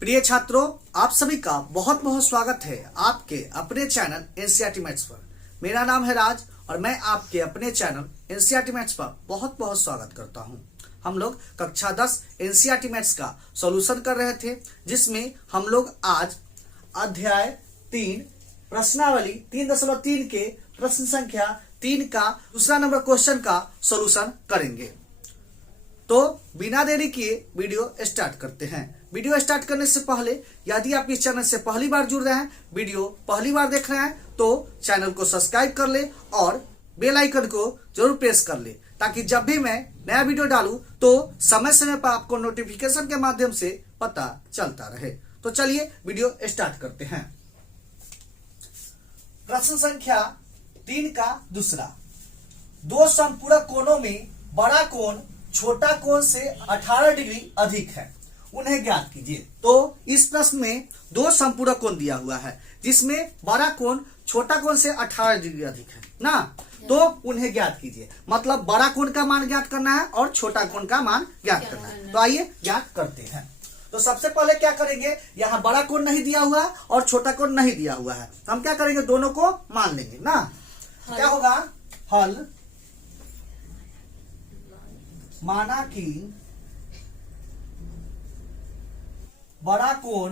प्रिय छात्रों, आप सभी का बहुत बहुत स्वागत है आपके अपने चैनल एनसीईआरटी मैथ्स पर। मेरा नाम है राज और मैं आपके अपने चैनल एनसीईआरटी मैथ्स पर बहुत बहुत स्वागत करता हूं। हम लोग कक्षा 10 एनसीईआरटी मैथ्स का सॉल्यूशन कर रहे थे, जिसमें हम लोग आज अध्याय 3 प्रश्नावली 3.3 के प्रश्न संख्या 3 का दूसरा नंबर क्वेश्चन का सॉल्यूशन करेंगे। तो बिना देरी किए वीडियो स्टार्ट करते हैं। वीडियो स्टार्ट करने से पहले यदि आप इस चैनल से पहली बार जुड़ रहे हैं, वीडियो पहली बार देख रहे हैं, तो चैनल को सब्सक्राइब कर ले और बेल आइकन को जरूर प्रेस कर ले, ताकि जब भी मैं नया वीडियो डालूं तो समय समय पर आपको नोटिफिकेशन के माध्यम से पता चलता रहे। तो चलिए वीडियो स्टार्ट करते हैं। प्रश्न संख्या 3 का दूसरा, दो समपूरक कोणों में बड़ा कोण छोटा कोण से 18 डिग्री अधिक है, उन्हें ज्ञात कीजिए। तो इस प्रश्न में दो समपूरक कोण दिया हुआ है, जिसमें बड़ा कोण छोटा कोण से 18 डिग्री अधिक है ना, तो उन्हें ज्ञात कीजिए। मतलब बड़ा कोण का मान ज्ञात करना है और छोटा कोण का मान ज्ञात करना है। तो आइए ज्ञात करते हैं। तो सबसे पहले क्या करेंगे, यहाँ बड़ा कोण नहीं दिया हुआ है और छोटा कोण नहीं दिया हुआ है, हम क्या करेंगे, दोनों को मान लेंगे ना। क्या होगा, हल माना कि बड़ा कोण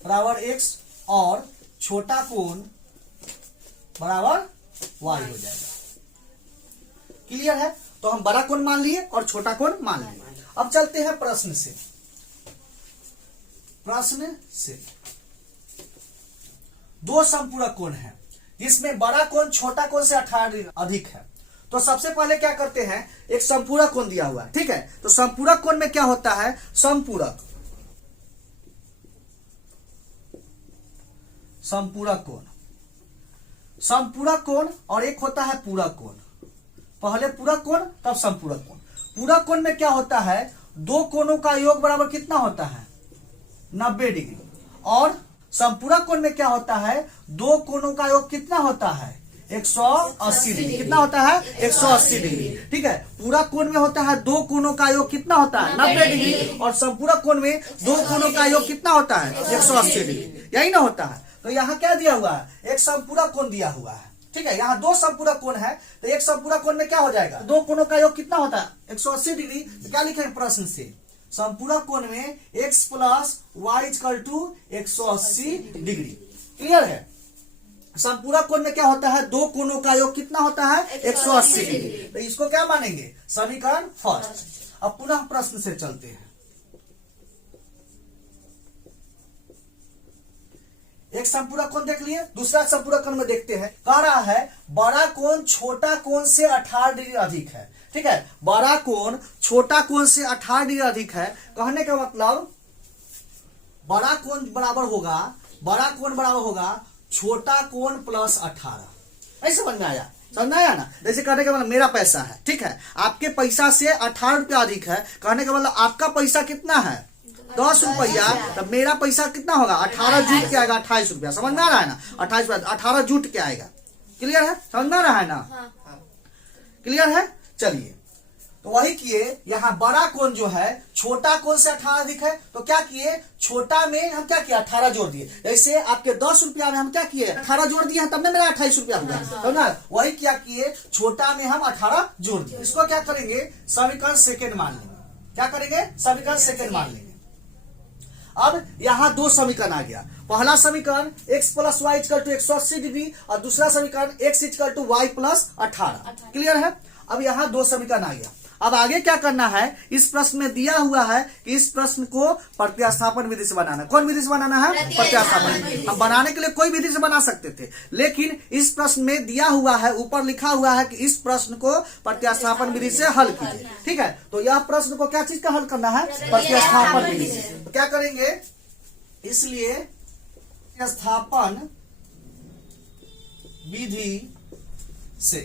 बराबर x और छोटा कोण बराबर y हो जाएगा। क्लियर है? तो हम बड़ा कोण मान लिए और छोटा कोण मान लिए। अब चलते हैं प्रश्न से। दो समपूरक कोण है, जिसमें बड़ा कोण छोटा कोण से 18 डिग्री अधिक है। तो सबसे पहले क्या करते हैं, एक समपूरक कोण दिया हुआ है, ठीक है। तो समपूरक कोण में क्या होता है, समपूरक कोण और एक होता है पूरक कोण। पहले पूरक कोण तब समपूरक कोण। पूरक कोण में क्या होता है, दो कोणों का योग बराबर कितना होता है, 90 डिग्री। और समपूरक कोण में क्या होता है, दो कोणों का योग कितना होता है, 180 डिग्री। कितना होता है, 180 डिग्री, ठीक है। पूरक कोण में होता है दो कोणों का योग कितना होता है, 90 डिग्री। और समपूरक कोण में दो कोणों का योग कितना होता है, 180 डिग्री। यही ना होता है। तो यहाँ क्या दिया हुआ है, एक समपूरक कोण दिया हुआ है, ठीक है। यहाँ दो समपूरक कोण है, तो एक समपूरक कोण में क्या हो जाएगा, दो कोणों का योग कितना होता है, 180 डिग्री। तो क्या लिखेंगे प्रश्न से, समपूरक कोण में x plus y equal to 180 degree. Clear है? समपूरक कोण में क्या होता है, दो कोणों का योग कितना होता है, 180 डिग्री। तो इसको क्या मानेंगे, समीकरण फर्स्ट। अब पुनः प्रश्न से चलते हैं। एक समपूरक कोण देख लिए, दूसरा समपूरक कोण में देखते हैं। कह रहा है बड़ा कोण छोटा कोण से 18 डिग्री अधिक है, ठीक है। बड़ा कोण छोटा कोण से 18 डिग्री अधिक है, कहने का मतलब बड़ा कोण बराबर होगा छोटा कोण प्लस 18। ऐसे समझ में आया ना। जैसे कहने का मतलब मेरा पैसा है, ठीक है, आपके पैसा से 18 रुपया अधिक है, कहने का मतलब आपका पैसा कितना है, 10 रुपया, तब मेरा पैसा कितना होगा, 18 जूट के आएगा, 28 रुपया। समझ में आ रहा है ना, 18 जूट के आएगा। क्लियर है? समझ में आ रहा है ना? क्लियर है? चलिए, तो वही किए। यहाँ बड़ा कोण जो है छोटा कोण से 18 अधिक है, तो क्या किए, छोटा में हम क्या किया, 18 जोड़ दिए। जैसे आपके 10 रुपया में हम क्या किए, 18 जोड़ दिए हैं, तब ना मेरा 28 रुपया हुआ, तो ना वही क्या किए, छोटा में हम 18 जोड़ दिए। इसको क्या करेंगे, समीकरण सेकेंड मान लेंगे। क्या करेंगे, समीकरण सेकेंड मान लेंगे। अब यहाँ दो समीकरण आ गया। पहला समीकरण x plus y equal to 180 degree और दूसरा समीकरण x equal to y plus 18। Clear है? अब यहाँ दो समीकरण आ गया। अब आगे क्या करना है, इस प्रश्न में दिया हुआ है कि इस प्रश्न को प्रतिस्थापन विधि से बनाना है। कौन विधि से बनाना है, प्रतिस्थापन। हम बनाने के लिए कोई विधि से बना सकते थे, लेकिन इस प्रश्न में दिया हुआ है, ऊपर लिखा हुआ है कि इस प्रश्न को प्रतिस्थापन विधि से हल कीजिए, ठीक है। तो यह प्रश्न को क्या चीज का हल करना है, प्रतिस्थापन विधि से। तो क्या करेंगे, इसलिए प्रतिस्थापन विधि से।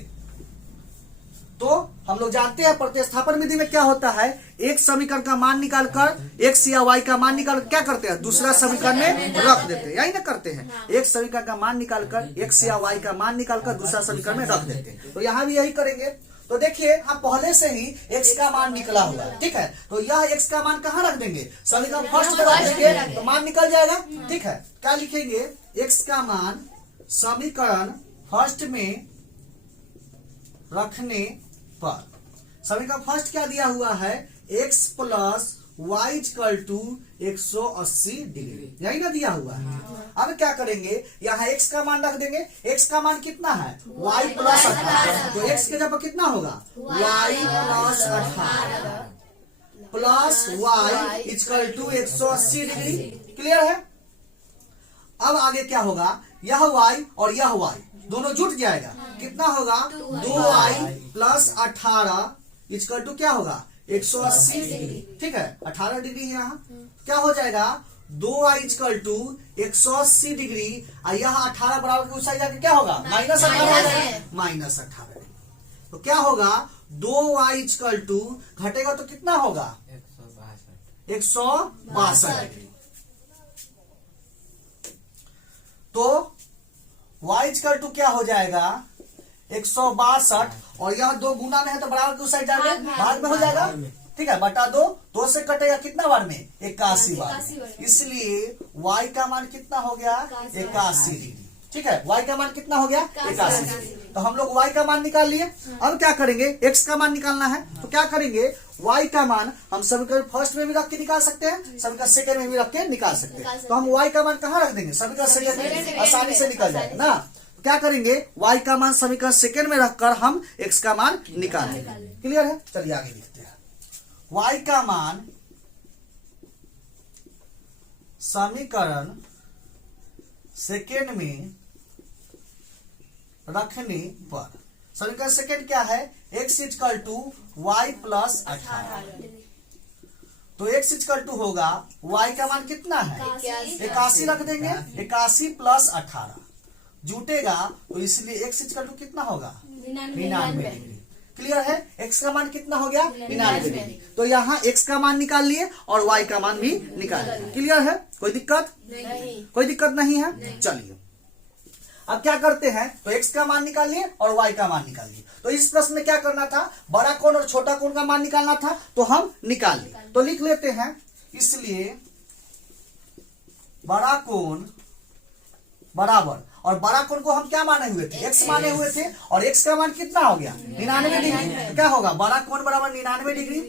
तो हम लोग जानते हैं प्रतिस्थापन विधि में क्या होता है, एक समीकरण का मान निकालकर x या y का मान निकाल क्या करते हैं, दूसरा समीकरण में रख देते हैं, यही ना करते हैं। एक समीकरण का मान निकालकर x या y का मान निकालकर दूसरा समीकरण में रख देते हैं। तो यहाँ भी यही करेंगे। तो देखिए हम पहले से ही x का मान निकला हुआ है, ठीक है। तो यह x का मान कहाँ रख देंगे, समीकरण फर्स्ट में रख देंगे तो मान निकल जाएगा, ठीक है। क्या लिखेंगे, x का मान समीकरण फर्स्ट में रखने पर, समीकरण फर्स्ट क्या दिया हुआ है, x plus y equal to 180 degree, यही ना दिया हुआ है। अब क्या करेंगे, यहाँ x का मान रख देंगे, x का मान कितना है, y प्लस 18, तो x के जगह कितना होगा, y plus 18 plus y equal to 180 degree, clear है। अब आगे क्या होगा, यह y और यह y दोनों जुट जाएगा, कितना होगा, 2y प्लस 18 इक्वल टू क्या होगा, 180 डिग्री, ठीक है। 18 डिग्री यहाँ क्या हो जाएगा, 2y इक्वल टू 180 डिग्री, और यहाँ 18 बराबर के उस साइड जाके क्या होगा, माइनस 18, माइनस 18। तो क्या होगा, 2y इक्वल टू घटेगा तो कितना होगा, 162 डिग्री। तो y इक्वल टू क्या हो जाएगा, 162, और यह 2 गुना में है तो बराबर के उस साइड जाके भाग में हो जाएगा, ठीक है। बटा 2 से कटेगा कितना बार में, 81 बार, इसलिए y का मान कितना हो गया, 81 डिग्री, ठीक है। y का मान कितना हो गया, 81 डिग्री। तो हम लोग y का मान निकाल लिए। अब क्या करेंगे, x का मान निकालना है, तो क्या करेंगे, y का मान हम समीकरण फर्स्ट में भी रख के निकाल सकते हैं, समीकरण सेकंड में भी रख के निकाल सकते हैं। तो हम y का मान कहाँ रख देंगे, समीकरण सेकंड में, आसानी से निकल जाएगा ना। क्या करेंगे, y का मान समीकरण सेकंड में रखकर हम x का मान निकालेंगे, क्लियर है। चलिए आगे लिखते हैं, y का मान समीकरण सेकंड में रखने पर, समीकरण सेकंड क्या है, x equal to y plus 18, तो x इक्वल टू होगा, y का मान कितना है, 81 रख देंगे, 81 प्लस 18 जुटेगा, तो इसलिए x इक्वल टू कितना होगा, 99 डिग्री, क्लियर है। x का मान कितना हो गया, 99 डिग्री। तो यहाँ x का मान निकाल लिए और y का मान भी निकाल लिए, क्लियर है, कोई दिक्कत नहीं, कोई दिक्कत नहीं है। चलिए अब क्या करते हैं, तो x का मान निकाल लिए और y का मान निकाल लिए। तो इस प्रश्न में क्या करना था, बड़ा कोण और छोटा कोण का मान निकालना था, तो हम निकाल लिए। तो लिख लेते हैं, इसलिए बड़ा कोण बराबर, और बड़ा कोण को हम क्या माने हुए थे, x माने हुए थे, और x का मान कितना हो गया, 99 डिग्री। तो क्या होगा, बड़ा कोण बराबर 99 डिग्री,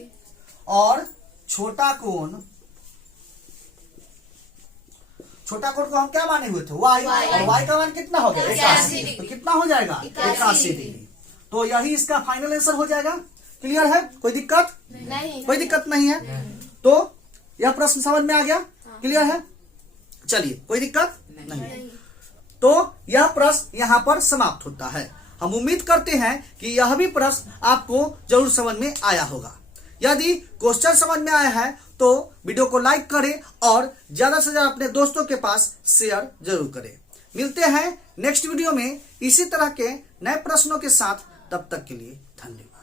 और छोटा कोण को हम क्या माने हुए थे, y, और y का मान कितना हो गया, 81, तो कितना हो जाएगा, 81 डिग्री। तो यही इसका फाइनल आंसर हो जाएगा, क्लियर है, कोई दिक्कत नहीं, कोई दिक्कत नहीं है। तो यह प्रश्न समझ में आ गया, क्लियर है। चलिए कोई दिक्कत नहीं। तो यह प्रश्न यहाँ पर समाप्त होता है। हम उम्मीद करते हैं कि यह भी प्रश्न आपको जरूर समझ में आया होगा। यदि क्वेश्चन समझ में आया है तो वीडियो को लाइक करें और ज्यादा से ज्यादा अपने दोस्तों के पास शेयर जरूर करें। मिलते हैं नेक्स्ट वीडियो में इसी तरह के नए प्रश्नों के साथ, तब तक के लिए धन्यवाद।